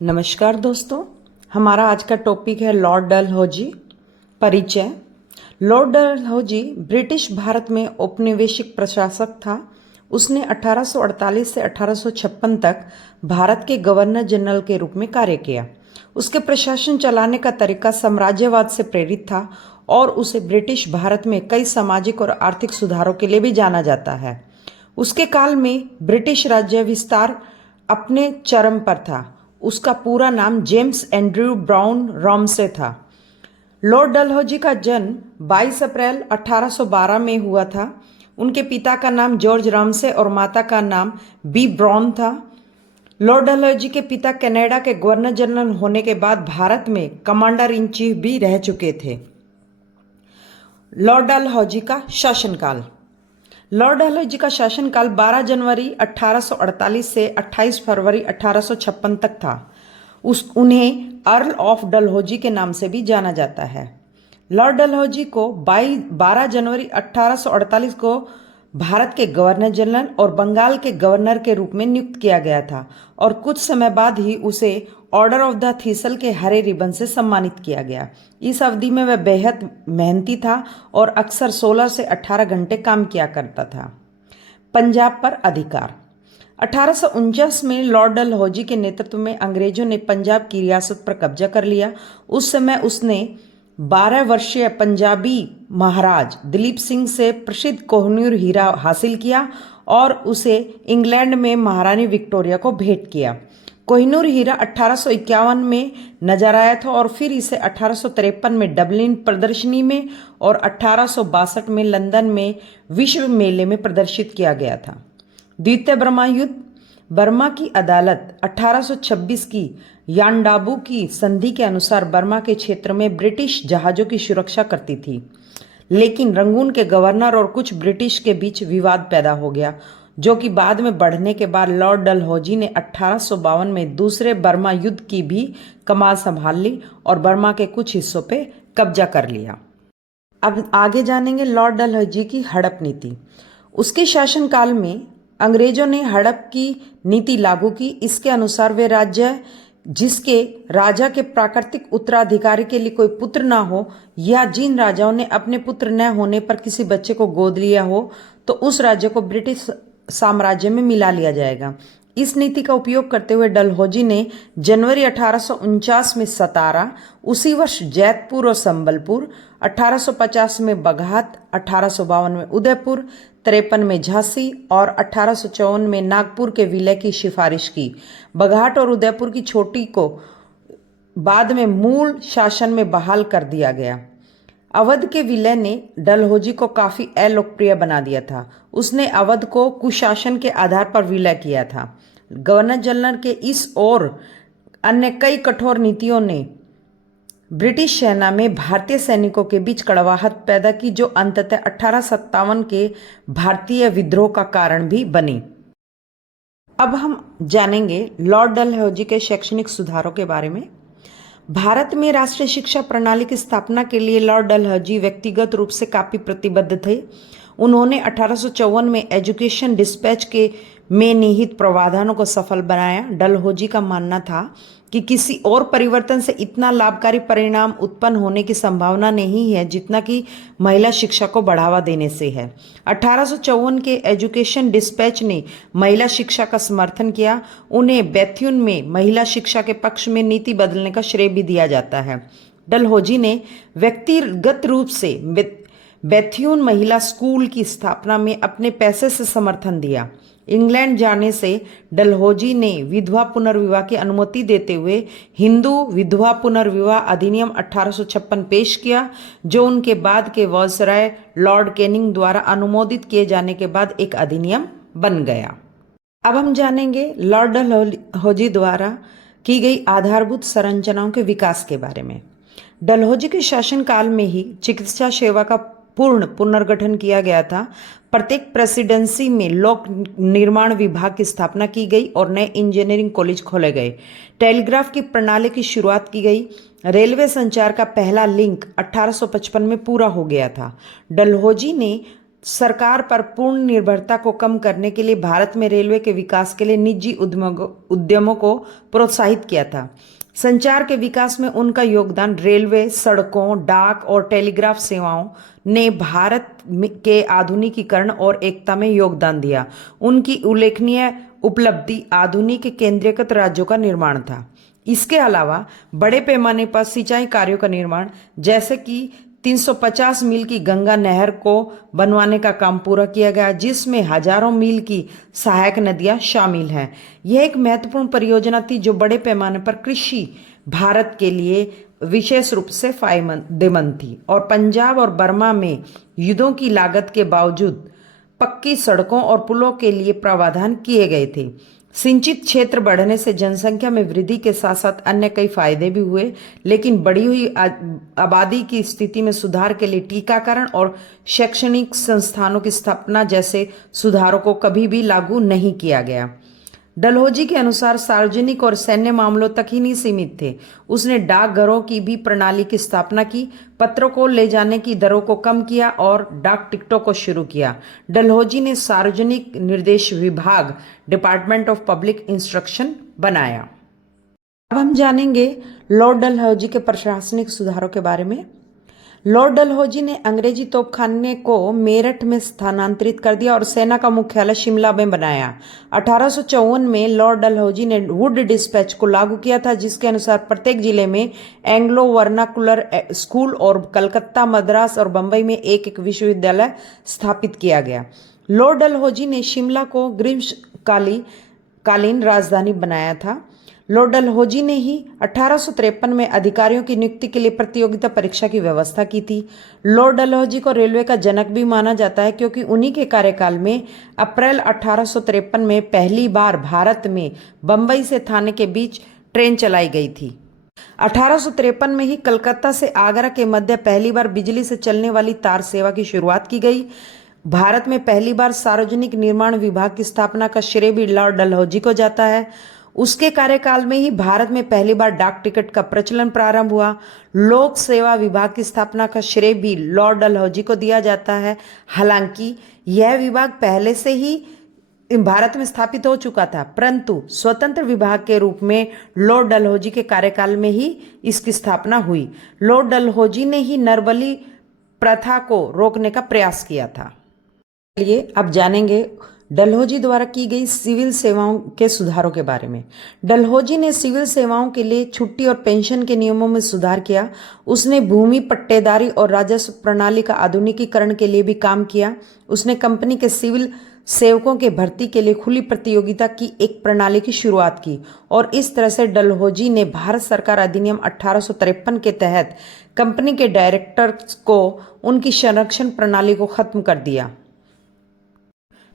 नमस्कार दोस्तों, हमारा आज का टॉपिक है लॉर्ड डलहौजी। परिचय। लॉर्ड डलहौजी ब्रिटिश भारत में औपनिवेशिक प्रशासक था। उसने 1848 से 1856 तक भारत के गवर्नर जनरल के रूप में कार्य किया। उसके प्रशासन चलाने का तरीका साम्राज्यवाद से प्रेरित था और उसे ब्रिटिश भारत में कई सामाजिक और आर्थिक सुधारों के लिए भी जाना जाता है। उसके काल में ब्रिटिश राज्य विस्तार अपने चरम पर था। उसका पूरा नाम जेम्स एंड्रयू ब्राउन रॉमसे था। लॉर्ड डलहौजी का जन्म 22 अप्रैल 1812 में हुआ था। उनके पिता का नाम जॉर्ज रॉमसे और माता का नाम बी ब्राउन था। लॉर्ड डलहौजी के पिता कनाडा के गवर्नर जनरल होने के बाद भारत में कमांडर इन चीफ भी रह चुके थे। लॉर्ड डलहौजी का शासनकाल। लॉर्ड डलहौजी का शासनकाल 12 जनवरी 1848 से 28 फरवरी 1856 तक था। उन्हें अर्ल ऑफ डलहौजी के नाम से भी जाना जाता है। लॉर्ड डलहौजी को 12 जनवरी 1848 को भारत के गवर्नर जनरल और बंगाल के गवर्नर के रूप में नियुक्त किया गया था और कुछ समय बाद ही उसे ऑर्डर ऑफ द थीसल के हरे रिबन से सम्मानित किया गया। इस अवधि में वह बेहद मेहनती था और अक्सर 16 से 18 घंटे काम किया करता था। पंजाब पर अधिकार। 1849 में लॉर्ड डलहौजी के नेतृत्व में अंग्रेजों ने पंजाब की रियासत पर कब्जा कर लिया। उस समय उसने 12 वर्षीय पंजाबी महाराज दिलीप सिंह से प्रसिद्ध कोहिनूर हीरा हासिल किया और उसे इंग्लैंड में महारानी विक्टोरिया को भेंट किया। कोहिनूर हीरा 1851 में नजर आया था और फिर इसे 1853 में डबलिन प्रदर्शनी में और 1862 में लंदन में विश्व मेले में प्रदर्शित किया गया था। द्वितीय बर्मा युद्ध। बर्मा की अदालत 1826 की यानडाबू की संधि के अनुसार बर्मा के क्षेत्र में ब्रिटिश जहाजों की सुरक्षा करती थी, लेकिन रंगून के गवर्नर और कुछ ब्रिटिश के बीच विवाद पैदा हो गया, जो कि बाद में बढ़ने के बाद लॉर्ड डलहौजी ने 1852 में दूसरे बर्मा युद्ध की भी कमान संभाल ली और बर्मा के कुछ हिस्सों पे कब्जा कर लिया। अब आगे जानेंगे लॉर्ड डलहौजी की हड़प नीति। उसके शासनकाल में अंग्रेजों ने हड़प की नीति लागू की। इसके अनुसार वे राज्य जिसके राजा के प्राकृतिक उत्तराधिकारी के लिए कोई पुत्र ना हो या जिन राजाओं ने अपने पुत्र न होने पर किसी बच्चे को गोद लिया हो तो उस राज्य को ब्रिटिश साम्राज्य में मिला लिया जाएगा। इस नीति का उपयोग करते हुए डलहौजी ने जनवरी 1849 में सतारा, उसी वर्ष जैतपुर और संबलपुर, 1850 में बघात, 1852 में उदयपुर, 53 में झांसी और 1854 में नागपुर के विलय की सिफारिश की। बघाट और उदयपुर की छोटी को बाद में मूल शासन में बहाल कर दिया गया। अवध के विलय ने डलहौजी को काफी अलोकप्रिय बना दिया था। उसने अवध को कुशासन के आधार पर विलय किया था। गवर्नर जनरल के इस और अन्य कई कठोर नीतियों ने ब्रिटिश सेना में भारतीय सैनिकों के बीच कड़वाहट पैदा की, जो अंततः 1857 के भारतीय विद्रोह का कारण भी बनी। अब हम जानेंगे लॉर्ड डलहौजी के शैक्षणिक सुधारों के बारे में। भारत में राष्ट्रीय शिक्षा प्रणाली की स्थापना के लिए लॉर्ड डलहौजी व्यक्तिगत रूप से काफी प्रतिबद्ध थे। उन्होंने 1854 में एजुकेशन डिस्पैच के में निहित प्रावधानों को सफल बनाया। डलहौजी का मानना था कि किसी और परिवर्तन से इतना लाभकारी परिणाम उत्पन्न होने की संभावना नहीं है जितना कि महिला शिक्षा को बढ़ावा देने से है। 1854 के एजुकेशन डिस्पैच ने महिला शिक्षा का समर्थन किया। उन्हें बैथ्यून में महिला शिक्षा के पक्ष में नीति बदलने का श्रेय भी दिया जाता है। डलहौजी ने व्यक्तिगत रूप से बैथ्यून महिला स्कूल की स्थापना में अपने पैसे से समर्थन दिया। इंग्लैंड जाने से डलहौजी ने विधवा पुनर्विवाह की अनुमति देते हुए हिंदू विधवा पुनर्विवाह अधिनियम 1856 पेश किया, जो उनके बाद के वायसराय लॉर्ड कैनिंग द्वारा अनुमोदित किए जाने के बाद एक अधिनियम बन गया। अब हम जानेंगे लॉर्ड डलहौजी द्वारा की गई आधारभूत संरचनाओं के विकास के बारे में। डलहौजी के शासनकाल में ही चिकित्सा सेवा का पूर्ण पुनर्गठन किया गया था। प्रत्येक प्रेसिडेंसी में लोक निर्माण विभाग की स्थापना की गई और नए इंजीनियरिंग कॉलेज खोले गए। टेलीग्राफ की प्रणाली की शुरुआत की गई। रेलवे संचार का पहला लिंक 1855 में पूरा हो गया था। डलहौजी ने सरकार पर पूर्ण निर्भरता को कम करने के लिए भारत में रेलवे के विकास के लिए निजी उद्यमों को प्रोत्साहित किया था। संचार के विकास में उनका योगदान रेलवे, सड़कों, डाक और टेलीग्राफ सेवाओं ने भारत के आधुनिकीकरण और एकता में योगदान दिया। उनकी उल्लेखनीय उपलब्धि आधुनिक केंद्रीकृत राज्यों का निर्माण था। इसके अलावा बड़े पैमाने पर सिंचाई कार्यों का निर्माण, जैसे कि 350 मील की गंगा नहर को बनवाने का काम पूरा किया गया, जिसमें हजारों मील की सहायक नदियां शामिल हैं। यह एक महत्वपूर्ण परियोजना थी जो बड़े पैमाने पर कृषि भारत के लिए विशेष रूप से फायदेमंद थी और पंजाब और बर्मा में युद्धों की लागत के बावजूद पक्की सड़कों और पुलों के लिए प्रावधान किए गए थे। सिंचित क्षेत्र बढ़ने से जनसंख्या में वृद्धि के साथ साथ अन्य कई फायदे भी हुए, लेकिन बढ़ी हुई आबादी की स्थिति में सुधार के लिए टीकाकरण और शैक्षणिक संस्थानों की स्थापना जैसे सुधारों को कभी भी लागू नहीं किया गया। डलहौजी के अनुसार सार्वजनिक और सैन्य मामलों तक ही नहीं सीमित थे। उसने डाकघरों की भी प्रणाली की स्थापना की, पत्रों को ले जाने की दरों को कम किया और डाक टिकटों को शुरू किया। डलहौजी ने सार्वजनिक निर्देश विभाग, डिपार्टमेंट ऑफ पब्लिक इंस्ट्रक्शन बनाया। अब हम जानेंगे लॉर्ड डलहौजी के प्रशासनिक सुधारों के बारे में। लॉर्ड डलहौजी ने अंग्रेजी तोपखाने को मेरठ में स्थानांतरित कर दिया और सेना का मुख्यालय शिमला में बनाया। 1854 में लॉर्ड डलहौजी ने वुड डिस्पैच को लागू किया था, जिसके अनुसार प्रत्येक जिले में एंग्लो वर्नाकुलर स्कूल और कलकत्ता, मद्रास और बंबई में एक एक विश्वविद्यालय स्थापित किया गया। लॉर्ड डलहौजी ने शिमला को ग्रीष्मकालीन राजधानी बनाया था। लॉर्ड डलहौजी ने ही 1853 में अधिकारियों की नियुक्ति के लिए प्रतियोगिता परीक्षा की व्यवस्था की थी। लॉर्ड डलहौजी को रेलवे का जनक भी माना जाता है, क्योंकि उन्हीं के कार्यकाल में अप्रैल 1853 में पहली बार भारत में बंबई से थाने के बीच ट्रेन चलाई गई थी। 1853 में ही कलकत्ता से आगरा के मध्य पहली बार बिजली से चलने वाली तार सेवा की शुरुआत की गई। भारत में पहली बार सार्वजनिक निर्माण विभाग की स्थापना का श्रेय भी लॉर्ड डलहौजी को जाता है। उसके कार्यकाल में ही भारत में पहली बार डाक टिकट का प्रचलन प्रारंभ हुआ। लोक सेवा विभाग की स्थापना का श्रेय भी लॉर्ड डलहौजी को दिया जाता है। हालांकि यह विभाग पहले से ही भारत में स्थापित हो चुका था, परंतु स्वतंत्र विभाग के रूप में लॉर्ड डलहौजी के कार्यकाल में ही इसकी स्थापना हुई। लॉर्ड डलहौजी ने ही नरबली प्रथा को रोकने का प्रयास किया था। चलिए अब जानेंगे डलहौजी द्वारा की गई सिविल सेवाओं के सुधारों के बारे में। डलहौजी ने सिविल सेवाओं के लिए छुट्टी और पेंशन के नियमों में सुधार किया। उसने भूमि पट्टेदारी और राजस्व प्रणाली का आधुनिकीकरण के लिए भी काम किया। उसने कंपनी के सिविल सेवकों के भर्ती के लिए खुली प्रतियोगिता की एक प्रणाली की शुरुआत की और इस तरह से डलहौजी ने भारत सरकार अधिनियम 1853 के तहत कंपनी के डायरेक्टर्स को उनकी संरक्षण प्रणाली को खत्म कर दिया।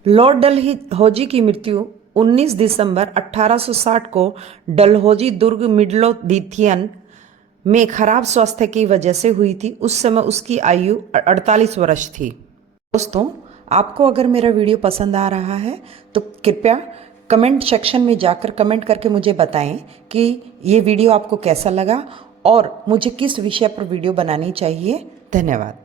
लॉर्ड डलहौजी की मृत्यु 19 दिसंबर 1860 को डलहौजी दुर्ग मिडलोथियन में खराब स्वास्थ्य की वजह से हुई थी। उस समय उसकी आयु 48 वर्ष थी। दोस्तों, आपको अगर मेरा वीडियो पसंद आ रहा है तो कृपया कमेंट सेक्शन में जाकर कमेंट करके मुझे बताएं कि ये वीडियो आपको कैसा लगा और मुझे किस विषय पर वीडियो बनानी चाहिए। धन्यवाद।